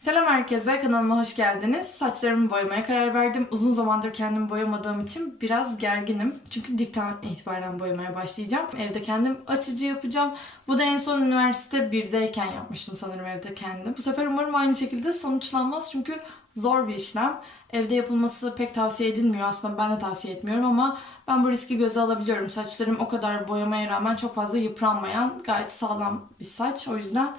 Selam herkese, kanalıma hoş geldiniz. Saçlarımı boyamaya karar verdim. Uzun zamandır kendimi boyamadığım için biraz gerginim. Çünkü dipten itibaren boyamaya başlayacağım. Evde kendim açıcı yapacağım. Bu da en son üniversite 1'deyken yapmıştım sanırım evde kendim. Bu sefer umarım aynı şekilde sonuçlanmaz çünkü zor bir işlem. Evde yapılması pek tavsiye edilmiyor aslında ben de tavsiye etmiyorum ama ben bu riski göze alabiliyorum. Saçlarım o kadar boyamaya rağmen çok fazla yıpranmayan gayet sağlam bir saç. O yüzden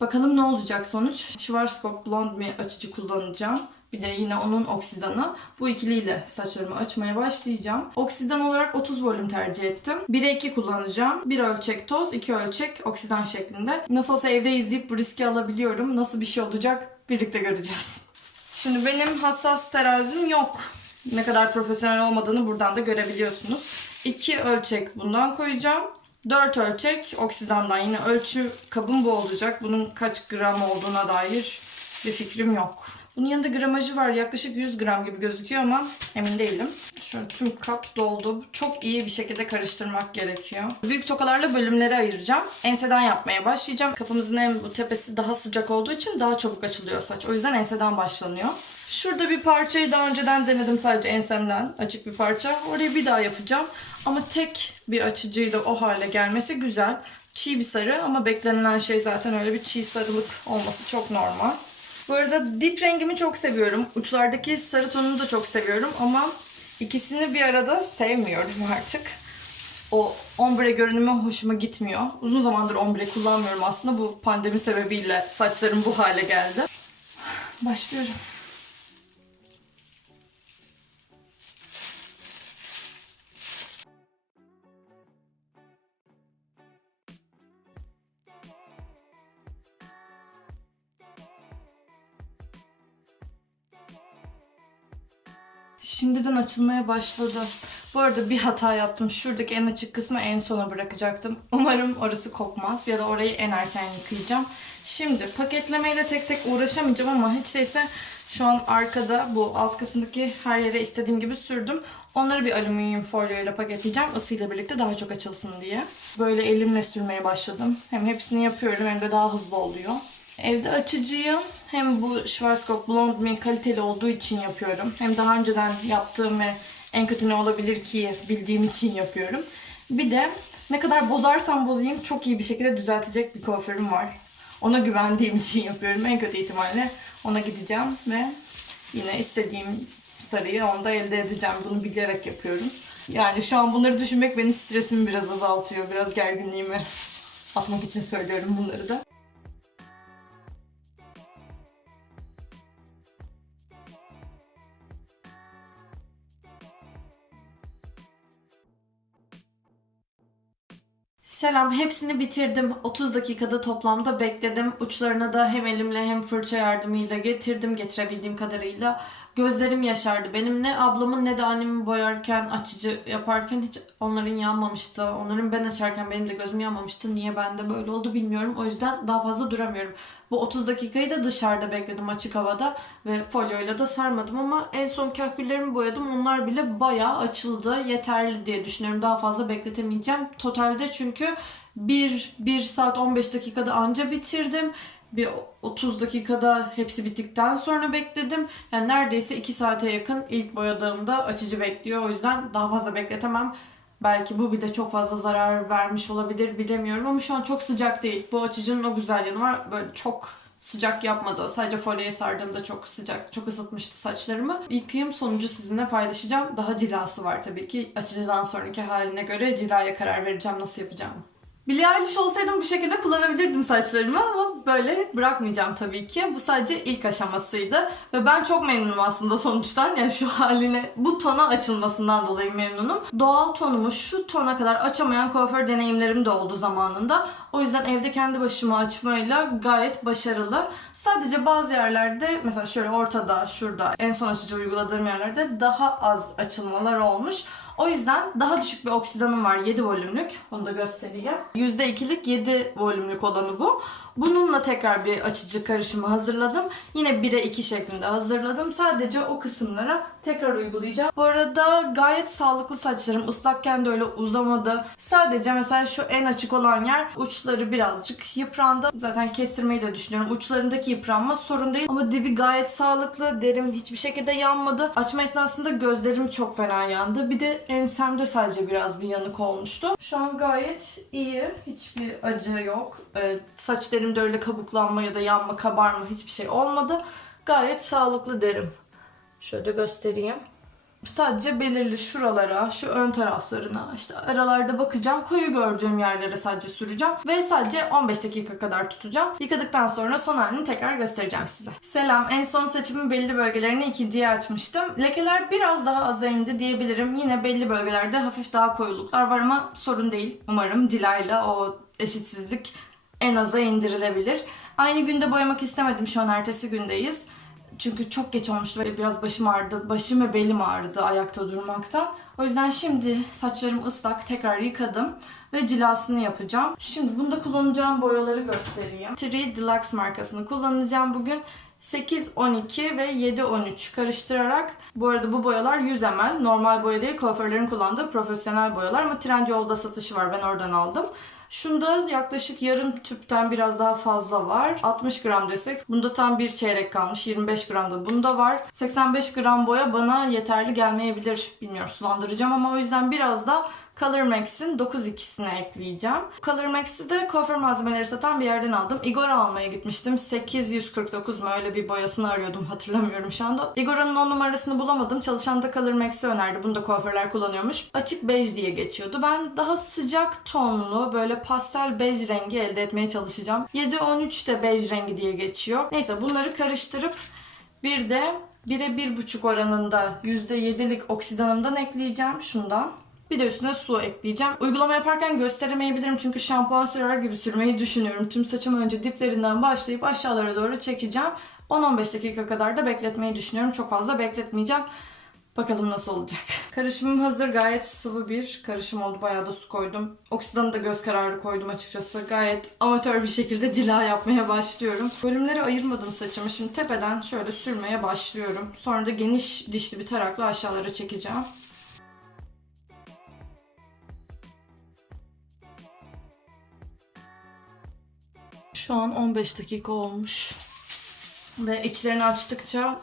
Bakalım ne olacak sonuç. Schwarzkopf Blond Me açıcı kullanacağım. Bir de yine onun oksidanı. Bu ikiliyle saçlarımı açmaya başlayacağım. Oksidan olarak 30 volüm tercih ettim. 1'e 2 kullanacağım. 1 ölçek toz, 2 ölçek oksidan şeklinde. Nasıl olsa evde izleyip bu riski alabiliyorum. Nasıl bir şey olacak birlikte göreceğiz. Şimdi benim hassas terazim yok. Ne kadar profesyonel olmadığını buradan da görebiliyorsunuz. 2 ölçek bundan koyacağım. 4 ölçek oksidandan yine ölçü kabım bu olacak. Bunun kaç gram olduğuna dair bir fikrim yok. Bunun yanında gramajı var. Yaklaşık 100 gram gibi gözüküyor ama emin değilim. Şöyle tüm kap doldu. Çok iyi bir şekilde karıştırmak gerekiyor. Büyük tokalarla bölümlere ayıracağım. Enseden yapmaya başlayacağım. Kafamızın en bu tepesi daha sıcak olduğu için daha çabuk açılıyor saç. O yüzden enseden başlanıyor. Şurada bir parçayı daha önceden denedim sadece ensemden. Açık bir parça. Orayı bir daha yapacağım. Ama tek bir açıcıyla o hale gelmesi güzel. Çiğ bir sarı ama beklenilen şey zaten öyle bir çiğ sarılık olması çok normal. Bu arada dip rengimi çok seviyorum. Uçlardaki sarı tonunu da çok seviyorum ama ikisini bir arada sevmiyorum artık. O ombre görünümü hoşuma gitmiyor. Uzun zamandır ombre kullanmıyorum aslında. Bu pandemi sebebiyle saçlarım bu hale geldi. Başlıyorum. Şimdiden açılmaya başladı. Bu arada bir hata yaptım. Şuradaki en açık kısmı en sona bırakacaktım. Umarım orası kokmaz ya da orayı en erken yıkayacağım. Şimdi paketlemeyle tek tek uğraşamayacağım ama hiç değilse şu an arkada bu alt kısımdaki her yere istediğim gibi sürdüm. Onları bir alüminyum folyo ile paketleyeceğim ısıyla birlikte daha çok açılsın diye. Böyle elimle sürmeye başladım. Hem hepsini yapıyorum hem de daha hızlı oluyor. Evde açıcıyı hem bu Schwarzkopf Blond Me kaliteli olduğu için yapıyorum. Hem daha önceden yaptığım ve en kötü ne olabilir ki bildiğim için yapıyorum. Bir de ne kadar bozarsam bozayım çok iyi bir şekilde düzeltecek bir kuaförüm var. Ona güvendiğim için yapıyorum. En kötü ihtimalle ona gideceğim ve yine istediğim sarıyı onda elde edeceğim. Bunu bilerek yapıyorum. Yani şu an bunları düşünmek benim stresimi biraz azaltıyor. Biraz gerginliğimi atmak için söylüyorum bunları da. Selam, hepsini bitirdim. 30 dakikada toplamda bekledim. Uçlarına da hem elimle hem fırça yardımıyla getirdim, getirebildiğim kadarıyla. Gözlerim yaşardı. Benim ne ablamın ne de annemin boyarken, açıcı yaparken hiç onların yanmamıştı. Onların ben açarken benim de gözüm yanmamıştı. Niye bende böyle oldu bilmiyorum. O yüzden daha fazla duramıyorum. Bu 30 dakikayı da dışarıda bekledim açık havada ve folyoyla da sarmadım ama en son kahküllerimi boyadım. Onlar bile bayağı açıldı. Yeterli diye düşünüyorum. Daha fazla bekletemeyeceğim. Totalde çünkü 1, 1 saat 15 dakikada anca bitirdim. Bir 30 dakikada hepsi bittikten sonra bekledim. Yani neredeyse 2 saate yakın ilk boyadığımda açıcı bekliyor. O yüzden daha fazla bekletemem. Belki bu bir de çok fazla zarar vermiş olabilir bilemiyorum ama şu an çok sıcak değil. Bu açıcının o güzel yanı var. Böyle çok sıcak yapmadı. Sadece folyoya sardığımda çok sıcak, çok ısıtmıştı saçlarımı. Yıkayım sonucu sizinle paylaşacağım. Daha cilası var tabii ki. Açıcıdan sonraki haline göre cilaya karar vereceğim nasıl yapacağım. Billie Eilish olsaydım bu şekilde kullanabilirdim saçlarımı ama böyle bırakmayacağım tabii ki. Bu sadece ilk aşamasıydı. Ve ben çok memnunum aslında sonuçtan. Yani şu haline, bu tona açılmasından dolayı memnunum. Doğal tonumu şu tona kadar açamayan kuaför deneyimlerim de oldu zamanında. O yüzden evde kendi başıma açmayla gayet başarılı. Sadece bazı yerlerde mesela şöyle ortada, şurada en son açıcı uyguladığım yerlerde daha az açılmalar olmuş. O yüzden daha düşük bir oksidanım var 7 volümlük. Onu da göstereyim. %2'lik 7 volümlük olanı bu. Bununla tekrar bir açıcı karışımı hazırladım. Yine 1'e 2 şeklinde hazırladım. Sadece o kısımlara tekrar uygulayacağım. Bu arada gayet sağlıklı saçlarım. Islakken de öyle uzamadı. Sadece mesela şu en açık olan yer uçları birazcık yıprandı. Zaten kestirmeyi de düşünüyorum. Uçlarındaki yıpranma sorun değil. Ama dibi gayet sağlıklı. Derim hiçbir şekilde yanmadı. Açma esnasında gözlerim çok fena yandı. Bir de ensemde sadece biraz bir yanık olmuştu. Şu an gayet iyi. Hiçbir acı yok. Ee, saç öyle kabuklanma ya da yanma, kabarma hiçbir şey olmadı. Gayet sağlıklı derim. Şöyle göstereyim. Sadece belirli şuralara, şu ön taraflarına, işte aralarda bakacağım. Koyu gördüğüm yerlere sadece süreceğim. Ve sadece 15 dakika kadar tutacağım. Yıkadıktan sonra son halini tekrar göstereceğim size. Selam. En son saçımın belli bölgelerini ikinciye açmıştım. Lekeler biraz daha aza indi diyebilirim. Yine belli bölgelerde hafif daha koyuluklar var ama sorun değil. Umarım Dilay'la o eşitsizlik en aza indirilebilir. Aynı günde boyamak istemedim. Şu an ertesi gündeyiz. Çünkü çok geç olmuştu ve biraz başım ağrıdı. Başım ve belim ağrıdı ayakta durmaktan. O yüzden şimdi saçlarım ıslak tekrar yıkadım ve cilasını yapacağım. Şimdi bunda kullanacağım boyaları göstereyim. Tree Deluxe markasını kullanacağım bugün. 8-12 ve 7-13 karıştırarak bu arada bu boyalar 100 ml. Normal boya değil kuaförlerin kullandığı profesyonel boyalar ama Trendyol'da satışı var ben oradan aldım. Şunda yaklaşık yarım tüpten biraz daha fazla var. 60 gram desek. Bunda tam bir çeyrek kalmış. 25 gram da bunda var. 85 gram boya bana yeterli gelmeyebilir. Bilmiyorum sulandıracağım ama o yüzden biraz da Color Max'in 9.2'sine ekleyeceğim. Color Max'i de kuaför malzemeleri satan bir yerden aldım. Igora almaya gitmiştim. 849 mu öyle bir boyasını arıyordum hatırlamıyorum şu anda. Igora'nın o numarasını bulamadım. Çalışan da Color Max'i önerdi. Bunu da kuaförler kullanıyormuş. Açık bej diye geçiyordu. Ben daha sıcak tonlu böyle pastel bej rengi elde etmeye çalışacağım. 713 de bej rengi diye geçiyor. Neyse bunları karıştırıp bir de 1'e 1,5 oranında %7'lik oksidanımdan ekleyeceğim şundan. Bir de üstüne su ekleyeceğim. Uygulama yaparken gösteremeyebilirim çünkü şampuan sürer gibi sürmeyi düşünüyorum. Tüm saçımı önce diplerinden başlayıp aşağılara doğru çekeceğim. 10-15 dakika kadar da bekletmeyi düşünüyorum. Çok fazla bekletmeyeceğim. Bakalım nasıl olacak. Karışımım hazır. Gayet sıvı bir karışım oldu. Bayağı da su koydum. Oksidanı da göz kararı koydum açıkçası. Gayet amatör bir şekilde cila yapmaya başlıyorum. Bölümlere ayırmadım saçımı. Şimdi tepeden şöyle sürmeye başlıyorum. Sonra da geniş dişli bir tarakla aşağılara çekeceğim. Şu an 15 dakika olmuş. Ve içlerini açtıkça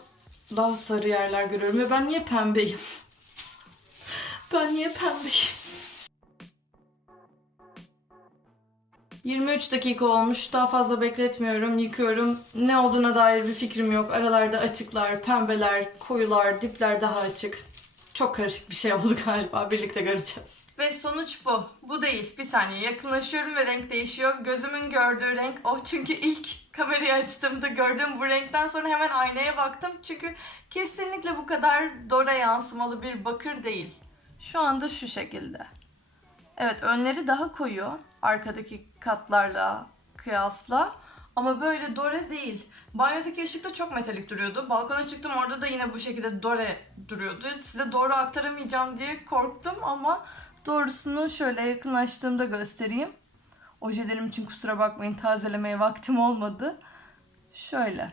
daha sarı yerler görüyorum. Ve ben niye pembeyim? Ben niye pembeyim? 23 dakika olmuş. Daha fazla bekletmiyorum. Yıkıyorum. Ne olduğuna dair bir fikrim yok. Aralarda açıklar, pembeler, koyular, dipler daha açık. Çok karışık bir şey oldu galiba. Birlikte göreceğiz. Ve sonuç bu. Bu değil. Bir saniye yakınlaşıyorum ve renk değişiyor. Gözümün gördüğü renk o. Çünkü ilk kamerayı açtığımda gördüğüm bu renkten sonra hemen aynaya baktım. Çünkü kesinlikle bu kadar dora yansımalı bir bakır değil. Şu anda şu şekilde. Evet önleri daha koyu arkadaki katlarla kıyasla. Ama böyle dore değil. Banyodaki ışık da çok metalik duruyordu. Balkona çıktım orada da yine bu şekilde dore duruyordu. Size doğru aktaramayacağım diye korktum ama doğrusunu şöyle yakınlaştığımda göstereyim. Ojelerim için kusura bakmayın tazelemeye vaktim olmadı. Şöyle.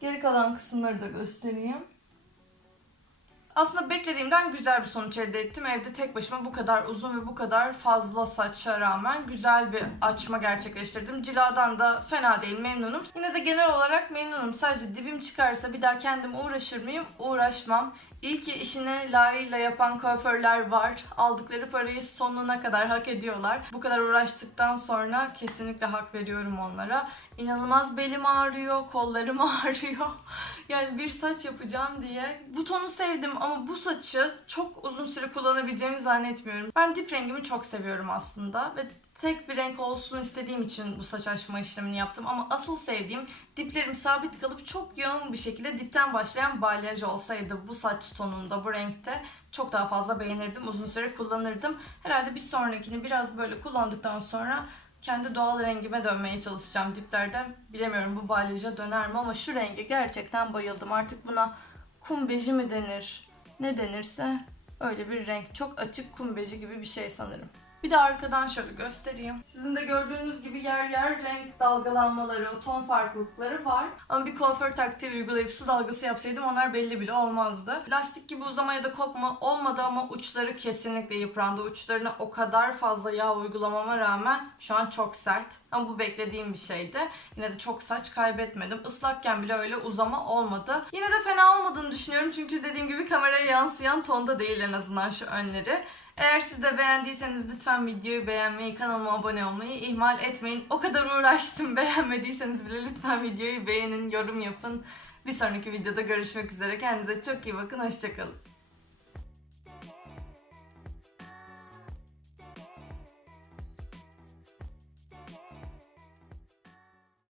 Geri kalan kısımları da göstereyim. Aslında beklediğimden güzel bir sonuç elde ettim. Evde tek başıma bu kadar uzun ve bu kadar fazla saça rağmen güzel bir açma gerçekleştirdim. Ciladan da fena değil, memnunum. Yine de genel olarak memnunum. Sadece dibim çıkarsa bir daha kendim uğraşır mıyım? Uğraşmam. İyi ki işini layığıyla yapan kuaförler var. Aldıkları parayı sonuna kadar hak ediyorlar. Bu kadar uğraştıktan sonra kesinlikle hak veriyorum onlara. İnanılmaz belim ağrıyor, kollarım ağrıyor. Yani bir saç yapacağım diye. Bu tonu sevdim ama bu saçı çok uzun süre kullanabileceğimi zannetmiyorum. Ben dip rengimi çok seviyorum aslında ve tek bir renk olsun istediğim için bu saç açma işlemini yaptım ama asıl sevdiğim diplerim sabit kalıp çok yoğun bir şekilde dipten başlayan balyaj olsaydı bu saç tonunda, bu renkte çok daha fazla beğenirdim. Uzun süre kullanırdım. Herhalde bir sonrakini biraz böyle kullandıktan sonra kendi doğal rengime dönmeye çalışacağım diplerden. Bilemiyorum bu balyaja döner mi ama şu renge gerçekten bayıldım. Artık buna kum beji mi denir? Ne denirse öyle bir renk. Çok açık kum beji gibi bir şey sanırım. Bir de arkadan şöyle göstereyim. Sizin de gördüğünüz gibi yer yer renk dalgalanmaları, o ton farklılıkları var. Ama bir kuaför taktiği uygulayıp su dalgası yapsaydım onlar belli bile olmazdı. Lastik gibi uzama ya da kopma olmadı ama uçları kesinlikle yıprandı. Uçlarına o kadar fazla yağ uygulamama rağmen şu an çok sert. Ama bu beklediğim bir şeydi. Yine de çok saç kaybetmedim. Islakken bile öyle uzama olmadı. Yine de fena olmadığını düşünüyorum çünkü dediğim gibi kameraya yansıyan tonda değil en azından şu önleri. Eğer siz de beğendiyseniz lütfen videoyu beğenmeyi, kanalıma abone olmayı ihmal etmeyin. O kadar uğraştım beğenmediyseniz bile lütfen videoyu beğenin, yorum yapın. Bir sonraki videoda görüşmek üzere. Kendinize çok iyi bakın. Hoşçakalın.